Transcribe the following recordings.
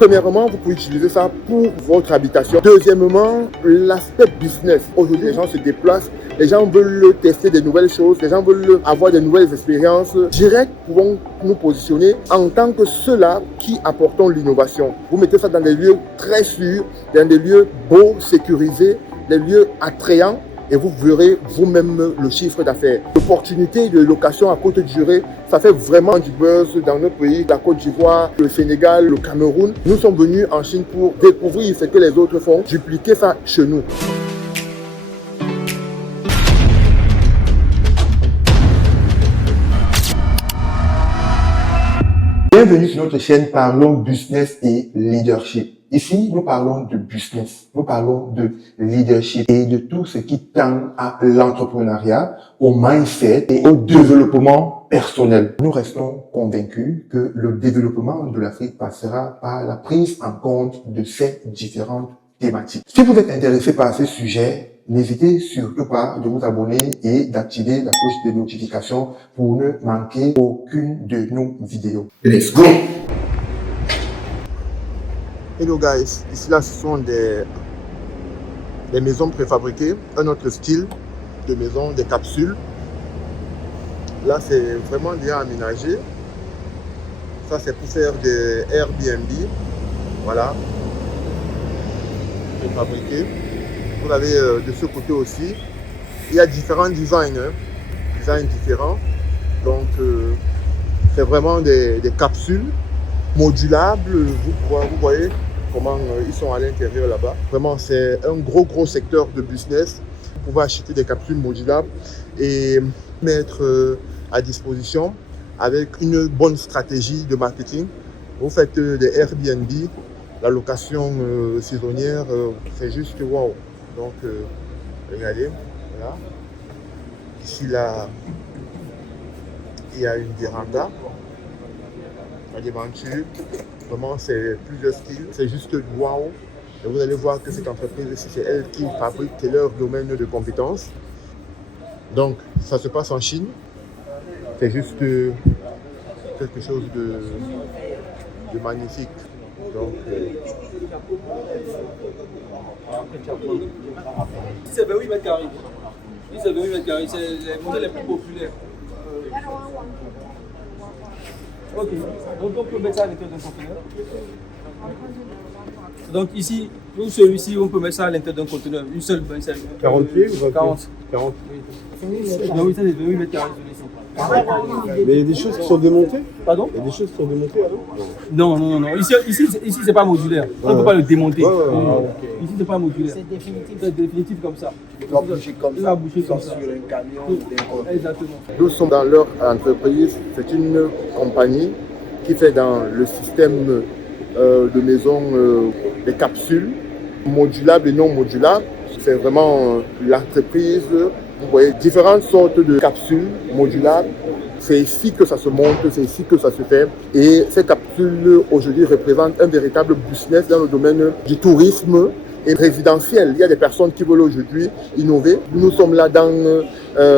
Premièrement, vous pouvez utiliser ça pour votre habitation. Deuxièmement, l'aspect business. Aujourd'hui, les gens se déplacent, les gens veulent tester des nouvelles choses, les gens veulent avoir des nouvelles expériences. Direct, pouvons nous positionner en tant que ceux-là qui apportons l'innovation. Vous mettez ça dans des lieux très sûrs, dans des lieux beaux, sécurisés, des lieux attrayants. Et vous verrez vous-même le chiffre d'affaires. L'opportunité de location à courte durée, ça fait vraiment du buzz dans notre pays, la Côte d'Ivoire, le Sénégal, le Cameroun. Nous sommes venus en Chine pour découvrir ce que les autres font, dupliquer ça chez nous. Bienvenue sur notre chaîne Parlons Business et Leadership. Ici, nous parlons de business, nous parlons de leadership et de tout ce qui tend à l'entrepreneuriat, au mindset et au développement personnel. Nous restons convaincus que le développement de l'Afrique passera par la prise en compte de ces différentes thématiques. Si vous êtes intéressé par ces sujets, n'hésitez surtout pas de vous abonner et d'activer la cloche de notification pour ne manquer aucune de nos vidéos. Let's go! Hello guys, ici là ce sont des maisons préfabriquées, un autre style de maison, des capsules. Là c'est vraiment bien aménagé. Ça c'est pour faire des Airbnb. Voilà. Préfabriqué. Vous avez de ce côté aussi. Il y a différents designs, designs différents. Donc c'est vraiment des capsules modulables. Vous voyez comment ils sont à l'intérieur là-bas. Vraiment, c'est un gros secteur de business. Vous pouvez acheter des capsules modulables et mettre à disposition avec une bonne stratégie de marketing. Vous faites des Airbnb, la location saisonnière, c'est juste wow. Donc, regardez, voilà. Ici, là, il y a une véranda, la devanture. Vraiment, c'est plusieurs styles. C'est juste wow. Et vous allez voir que cette entreprise ici, c'est elle qui fabrique, c'est leur domaine de compétences. Donc, ça se passe en Chine. C'est juste quelque chose de magnifique. Donc, c'est 28 mètres carrés. C'est 28 mètres carrés. C'est les modèles les plus populaires. Ok, donc on peut mettre ça à l'intérieur d'un conteneur. Donc ici, pour celui-ci, on peut mettre ça à l'intérieur d'un conteneur. Une seule. 40 pieds ou 20 40. 40. Oui, ça c'est 28 mètres carrés. Mais il y a des choses qui sont démontées. Pardon? Il y a des choses qui sont démontées alors? Non. Ici c'est pas modulaire. On ne peut pas le démonter. Ici, c'est pas modulaire. C'est définitif. C'est définitif comme ça. Tu dois bouger comme ça. Bouger comme ça. Sur un camion. Exactement. nous sommes dans leur entreprise. C'est une compagnie qui fait dans le système de maison des capsules modulables et non modulables. C'est vraiment l'entreprise. Vous voyez différentes sortes de capsules modulables. C'est ici que ça se monte, c'est ici que ça se fait. Et ces capsules aujourd'hui représentent un véritable business dans le domaine du tourisme et résidentiel. Il y a des personnes qui veulent aujourd'hui innover. Nous sommes là dans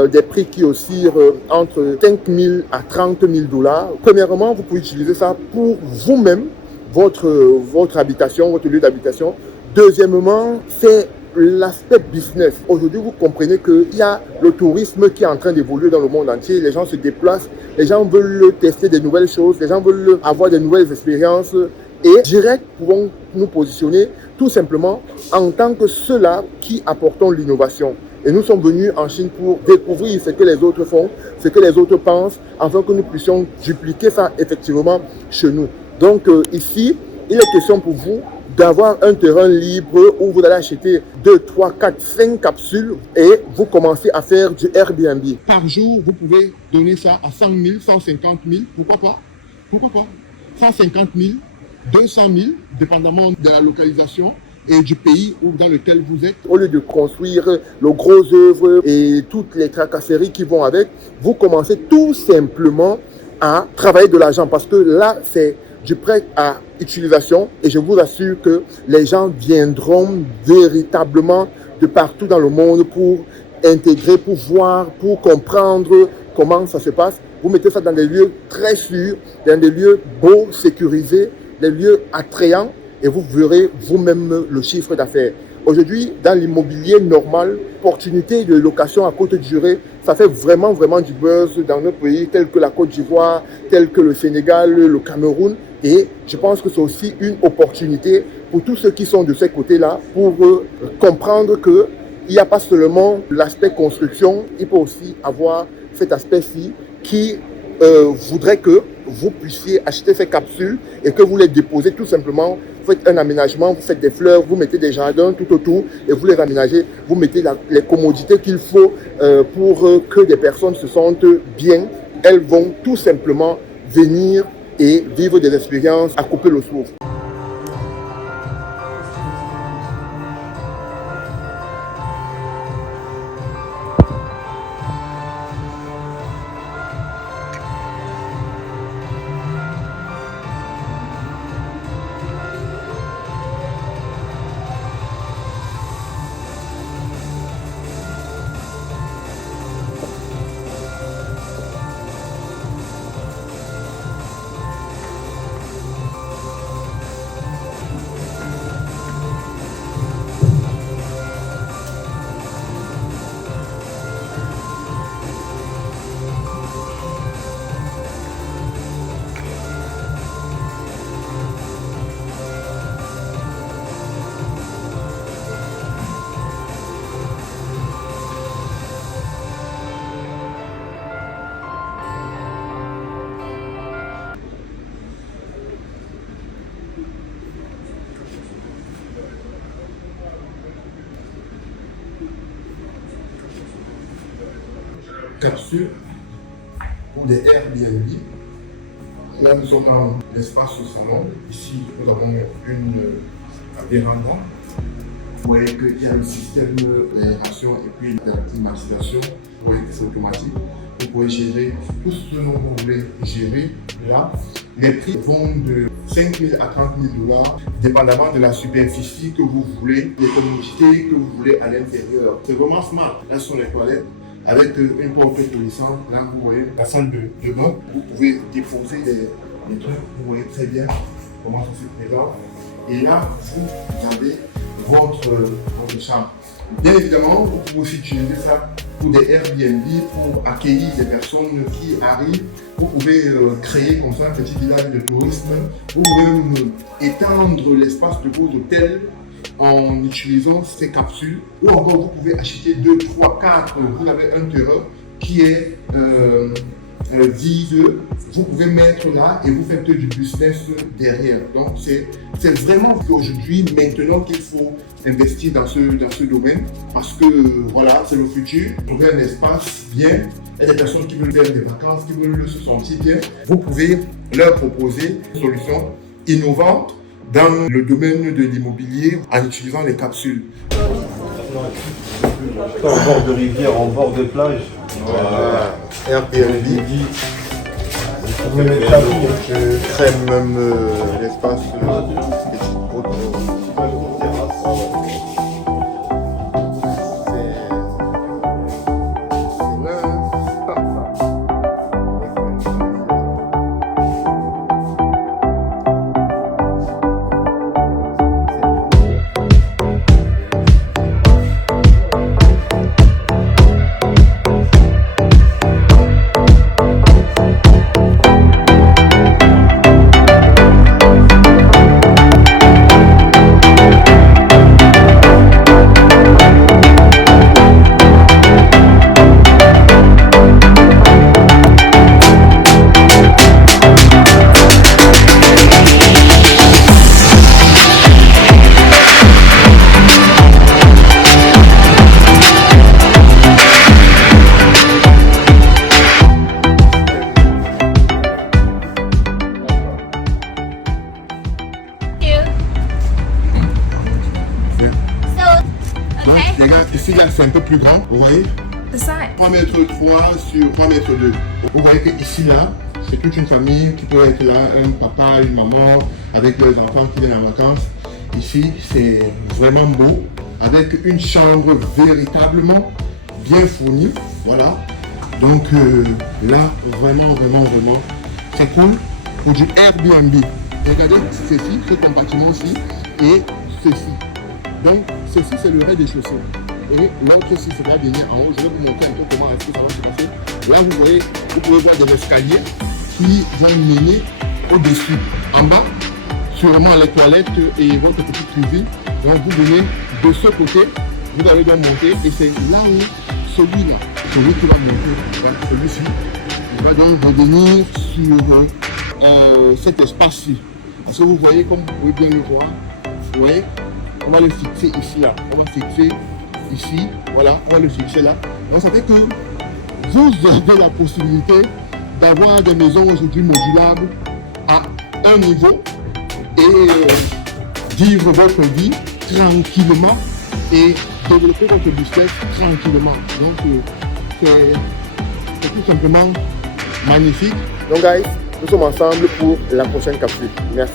des prix qui oscillent entre 5 000 à 30 000 $. Premièrement, vous pouvez utiliser ça pour vous-même, votre habitation, votre lieu d'habitation. Deuxièmement, c'est l'aspect business. Aujourd'hui, vous comprenez qu'il y a le tourisme qui est en train d'évoluer dans le monde entier. Les gens se déplacent, les gens veulent tester des nouvelles choses, les gens veulent avoir des nouvelles expériences. Et direct, pouvons nous positionner tout simplement en tant que ceux-là qui apportons l'innovation. Et nous sommes venus en Chine pour découvrir ce que les autres font, ce que les autres pensent, afin que nous puissions dupliquer ça effectivement chez nous. Donc ici, il est question pour vous d'avoir un terrain libre où vous allez acheter 2, 3, 4, 5 capsules et vous commencez à faire du Airbnb. Par jour, vous pouvez donner ça à 100 000, 150 000, pourquoi pas 150 000, 200 000, dépendamment de la localisation et du pays dans lequel vous êtes. Au lieu de construire le gros œuvre et toutes les tracasseries qui vont avec, vous commencez tout simplement à travailler de l'argent parce que là, c'est du prêt à utilisation et je vous assure que les gens viendront véritablement de partout dans le monde pour intégrer, pour voir, pour comprendre comment ça se passe. Vous mettez ça dans des lieux très sûrs, dans des lieux beaux, sécurisés, des lieux attrayants et vous verrez vous-même le chiffre d'affaires. Aujourd'hui, dans l'immobilier normal, opportunité de location à courte durée, ça fait vraiment du buzz dans nos pays tels que la Côte d'Ivoire, tels que le Sénégal, le Cameroun. Et je pense que c'est aussi une opportunité pour tous ceux qui sont de ces côtés-là pour comprendre qu'il n'y a pas seulement l'aspect construction, il peut aussi avoir cet aspect-ci qui voudrait que vous puissiez acheter ces capsules et que vous les déposez tout simplement. Vous faites un aménagement, vous faites des fleurs, vous mettez des jardins tout autour et vous les aménagez. Vous mettez les commodités qu'il faut pour que des personnes se sentent bien. Elles vont tout simplement venir et vivre des expériences à couper le souffle. Capsule pour des Airbnb. Là, nous sommes dans l'espace au salon. Ici, nous avons une véranda. Vous voyez qu'il y a un système d'aération et puis de la climatisation. Vous voyez que c'est automatique. Vous pouvez gérer tout ce dont vous voulez gérer là. Les prix vont de 5 000 à 30 000 $, dépendamment de la superficie que vous voulez, des commodités que vous voulez à l'intérieur. C'est vraiment smart. Là, ce sont les toilettes. Avec une porte polissante, là vous voyez la salle de bain, vous pouvez déposer des trucs, vous voyez très bien comment ça se présente. Et là, vous avez votre chambre. Bien évidemment, vous pouvez aussi utiliser ça pour des Airbnb, pour accueillir des personnes qui arrivent. Vous pouvez créer comme ça un petit village de tourisme. Vous pouvez étendre l'espace de vos hôtels en utilisant ces capsules, ou encore vous pouvez acheter 2, 3, 4, vous avez un terrain qui est vide, vous pouvez mettre là et vous faites du business derrière. Donc c'est vraiment aujourd'hui, maintenant qu'il faut investir dans ce domaine parce que voilà, c'est le futur. Trouver un espace bien, il y a des personnes qui veulent faire des vacances, qui veulent se sentir bien. Vous pouvez leur proposer une solution innovante dans le domaine de l'immobilier en utilisant les capsules. En bord de rivière, en bord de plage. Voilà. Airbnb. Vous pouvez mettre la vie. Je crée même l'espace petit autre. Ici, là, c'est un peu plus grand, vous voyez? 3 mètres 3 sur 3 mètres 2. Vous voyez que ici, là, c'est toute une famille qui peut être là, un papa, une maman, avec leurs enfants qui viennent en vacances. Ici, c'est vraiment beau, avec une chambre véritablement bien fournie, voilà. Donc là, vraiment, c'est cool pour du Airbnb. Et regardez ceci, ce compartiment-ci et ceci. Donc, ceci, c'est le rez-de-chaussée. Et l'autre, ci, c'est la dernière en haut. Je vais vous montrer un peu comment est-ce que ça va se passer. Là, vous voyez, vous pouvez voir des escaliers qui vont mener au-dessus. En bas, sûrement les toilettes et votre petite cuisine. Donc, vous venez de ce côté, vous allez donc monter. Et c'est là où celui-là, celui qui va monter, voilà, celui-ci, il va donc revenir sur cet espace-ci. Parce que vous voyez, comme vous pouvez bien le voir, vous voyez, on va le fixer ici, là. On va fixer ici, voilà, on va le fixer là. Donc ça fait que vous avez la possibilité d'avoir des maisons aujourd'hui modulables à un niveau et vivre votre vie tranquillement et développer votre business tranquillement. Donc c'est tout simplement magnifique. Donc guys, nous sommes ensemble pour la prochaine capsule. Merci.